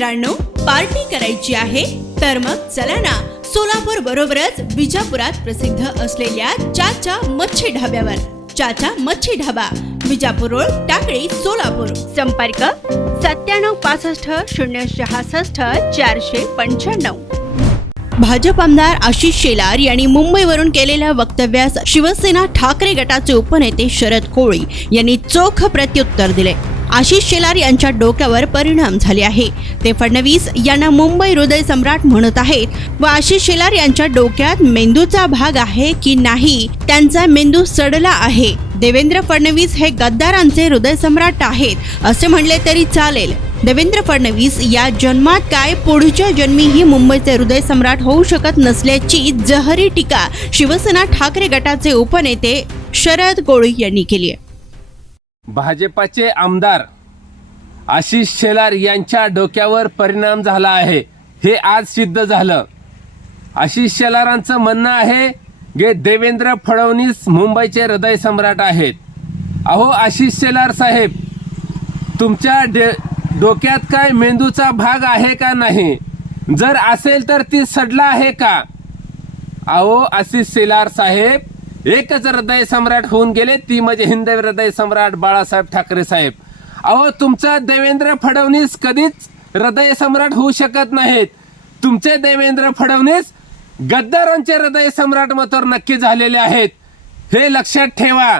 मित्रांनो, पार्टी करायची आहे तर मग चला ना सोलापूर बरोबरच विजापुरात प्रसिद्ध असलेल्या चाचा मच्छी ढाब्यावर. चाचा मच्छी ढाबा, विजापूर रोड, टाकळी, सोलापूर. संपर्क 9765 066 495. भाजप आमदार आशिष शेलार यांनी मुंबईवरून केलेल्या वक्तव्यास शिवसेना ठाकरे गटाचे उपनेते शरद कोळी यांनी चोख प्रत्युत्तर दिले. आशिष शेलार यांच्या डोक्यावर परिणाम झाले आहे. ते फडणवीस यांना मुंबई हृदय सम्राट म्हणत आहेत व आशिष शेलार यांच्या डोक्यात मेंदूचा भाग आहे की नाही, त्यांचा मेंदू सडला आहे. देवेंद्र फडणवीस हे गद्दारांचे हृदय सम्राट आहेत असे म्हणले तरी चालेल. देवेंद्र फडणवीस या जन्मात काय पुढच्या जन्मीही मुंबईचे हृदय सम्राट होऊ शकत नसल्याची जहरी टीका शिवसेना ठाकरे गटाचे उपनेते शरद कोळी यांनी केली आहे. भाजपाचे आमदार आशिष शेलार यांच्या डोक्यावर परिणाम झाला आहे, हे आज सिद्ध झालं. आशिष शेलारांचं म्हणणं आहे की देवेंद्र फडणवीस मुंबईचे हृदय सम्राट आहेत. अहो आशिष शेलार साहेब, तुमच्या डोक्यात काय मेंदूचा भाग आहे का नाही? जर असेल तर ती सडला आहे का? अहो आशिष शेलार साहेब, एकच हृदय सम्राट होऊन गेले, ती म्हणजे हिंदवी हृदय सम्राट बाळासाहेब ठाकरे साहेब. अहो तुमचा देवेंद्र फडणवीस कधीच हृदय सम्राट होऊ शकत नाहीत. तुमचे देवेंद्र फडणवीस गद्दारांचे हृदय सम्राट मात्र नक्की झालेले आहेत, हे लक्षात ठेवा.